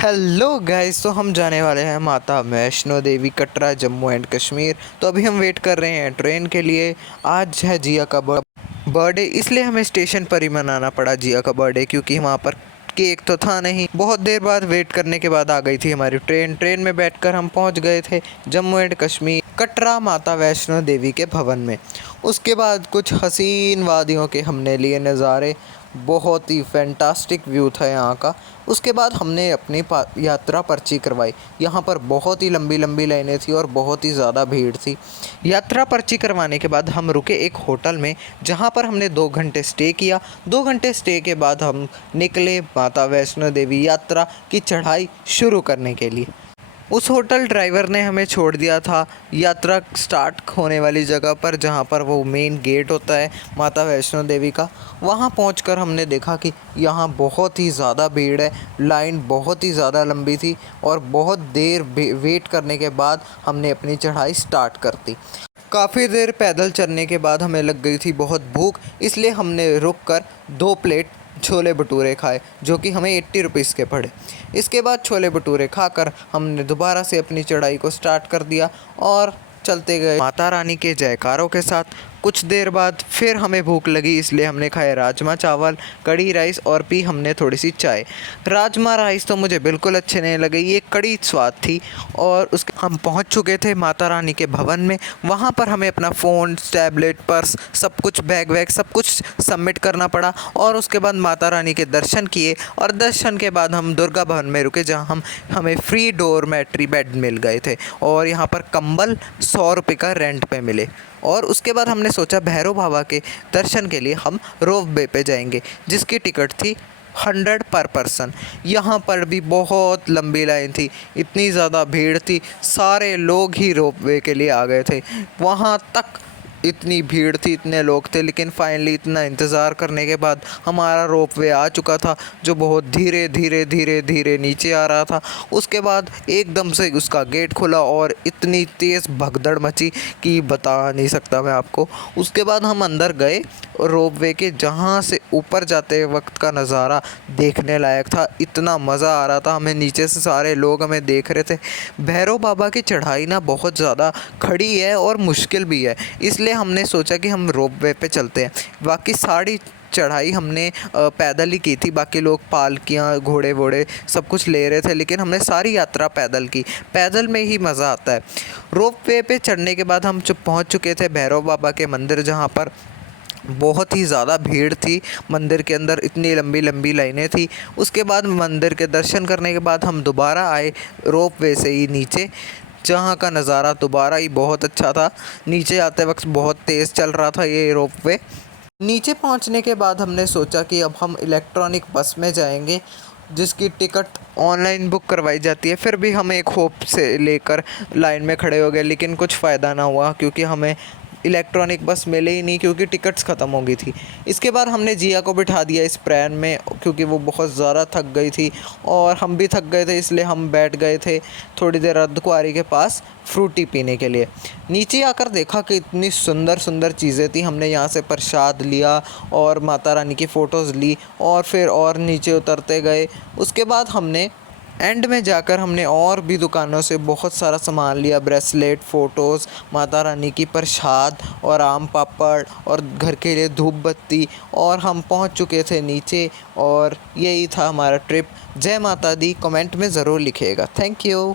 Hello guys, तो हम जाने वाले हैं माता वैष्णो देवी कटरा जम्मू एंड कश्मीर। तो अभी हम वेट कर रहे हैं ट्रेन के लिए। आज है जिया का बर्थडे, इसलिए हमें स्टेशन पर ही मनाना पड़ा जिया का बर्थडे, क्योंकि वहाँ पर केक तो था नहीं। बहुत देर बाद वेट करने के बाद आ गई थी हमारी ट्रेन में बैठकर हम पहुँच गए थे जम्मू एंड कश्मीर कटरा माता वैष्णो देवी के भवन में। उसके बाद कुछ हसीन वादियों के हमने लिए नज़ारे। बहुत ही फैंटास्टिक व्यू था यहाँ का। उसके बाद हमने अपनी यात्रा पर्ची करवाई। यहाँ पर बहुत ही लंबी लंबी लाइनें थी और बहुत ही ज़्यादा भीड़ थी। यात्रा पर्ची करवाने के बाद हम रुके एक होटल में, जहाँ पर हमने 2 घंटे स्टे किया। 2 घंटे स्टे के बाद हम निकले माता वैष्णो देवी यात्रा की चढ़ाई शुरू करने के लिए। उस होटल ड्राइवर ने हमें छोड़ दिया था यात्रा स्टार्ट होने वाली जगह पर, जहाँ पर वो मेन गेट होता है माता वैष्णो देवी का। वहाँ पहुँचकर हमने देखा कि यहाँ बहुत ही ज़्यादा भीड़ है, लाइन बहुत ही ज़्यादा लंबी थी और बहुत देर वेट करने के बाद हमने अपनी चढ़ाई स्टार्ट कर दी। काफ़ी देर पैदल चलने के बाद हमें लग गई थी बहुत भूख, इसलिए हमने रुक कर 2 प्लेट छोले भटूरे खाए, जो कि हमें 80 रुपीज़ के पड़े। इसके बाद छोले भटूरे खाकर हमने दोबारा से अपनी चढ़ाई को स्टार्ट कर दिया और चलते गए माता रानी के जयकारों के साथ। कुछ देर बाद फिर हमें भूख लगी, इसलिए हमने खाए राजमा चावल, कढ़ी राइस और पी हमने थोड़ी सी चाय। राजमा राइस तो मुझे बिल्कुल अच्छे नहीं लगे, ये कड़ी स्वाद थी। और उसके हम पहुंच चुके थे माता रानी के भवन में। वहां पर हमें अपना फ़ोन, टैबलेट, पर्स, सब कुछ, बैग वैग सब कुछ सबमिट करना पड़ा। और उसके बाद माता रानी के दर्शन किए और दर्शन के बाद हम दुर्गा भवन में रुके, जहाँ हमें फ्री डोरमेट्री बेड मिल गए थे और यहाँ पर कंबल 100 रुपये का रेंट पे मिले। और उसके बाद हमने सोचा भैरव बाबा के दर्शन के लिए हम रोप वे पे जाएंगे, जिसकी टिकट थी 100 पर पर्सन। यहाँ पर भी बहुत लंबी लाइन थी, इतनी ज़्यादा भीड़ थी, सारे लोग ही रोप वे के लिए आ गए थे। वहाँ तक इतनी भीड़ थी, इतने लोग थे, लेकिन फाइनली इतना इंतज़ार करने के बाद हमारा रोप वे आ चुका था, जो बहुत धीरे धीरे धीरे धीरे नीचे आ रहा था। उसके बाद एकदम से उसका गेट खुला और इतनी तेज़ भगदड़ मची कि बता नहीं सकता मैं आपको। उसके बाद हम अंदर गए रोप वे के, जहाँ से ऊपर जाते वक्त का नज़ारा देखने लायक था। इतना मज़ा आ रहा था हमें, नीचे से सारे लोग हमें देख रहे थे। भैरव बाबा की चढ़ाई ना बहुत ज़्यादा खड़ी है और मुश्किल भी है, इसलिए हमने सोचा कि हम रोप वे पे चलते हैं। बाकी सारी चढ़ाई हमने पैदल ही की थी। बाकी लोग पालकियाँ, घोड़े वोड़े सब कुछ ले रहे थे, लेकिन हमने सारी यात्रा पैदल की। पैदल में ही मज़ा आता है। रोप वे पे चढ़ने के बाद हम पहुंच चुके थे भैरव बाबा के मंदिर, जहां पर बहुत ही ज़्यादा भीड़ थी। मंदिर के अंदर इतनी लंबी लंबी लाइनें थी। उसके बाद मंदिर के दर्शन करने के बाद हम दोबारा आए रोप वे से ही नीचे, जहाँ का नज़ारा दोबारा ही बहुत अच्छा था। नीचे आते वक्त बहुत तेज़ चल रहा था ये रोप वे। नीचे पहुँचने के बाद हमने सोचा कि अब हम इलेक्ट्रॉनिक बस में जाएंगे, जिसकी टिकट ऑनलाइन बुक करवाई जाती है। फिर भी हम एक होप से लेकर लाइन में खड़े हो गए, लेकिन कुछ फ़ायदा ना हुआ, क्योंकि हमें इलेक्ट्रॉनिक बस मिले ही नहीं, क्योंकि टिकट्स ख़त्म हो गई थी। इसके बाद हमने जिया को बिठा दिया इस प्रैन में, क्योंकि वो बहुत ज़्यादा थक गई थी और हम भी थक गए थे, इसलिए हम बैठ गए थे थोड़ी देर अर्धकुंवारी के पास फ्रूटी पीने के लिए। नीचे आकर देखा कि इतनी सुंदर सुंदर चीज़ें थी। हमने यहाँ से प्रसाद लिया और माता रानी की फ़ोटोज़ ली और फिर और नीचे उतरते गए। उसके बाद हमने एंड में जाकर हमने और भी दुकानों से बहुत सारा सामान लिया, ब्रेसलेट, फ़ोटोज़, माता रानी की प्रसाद और आम पापड़ और घर के लिए धूप बत्ती। और हम पहुंच चुके थे नीचे और यही था हमारा ट्रिप। जय माता दी कमेंट में ज़रूर लिखिएगा। Thank you.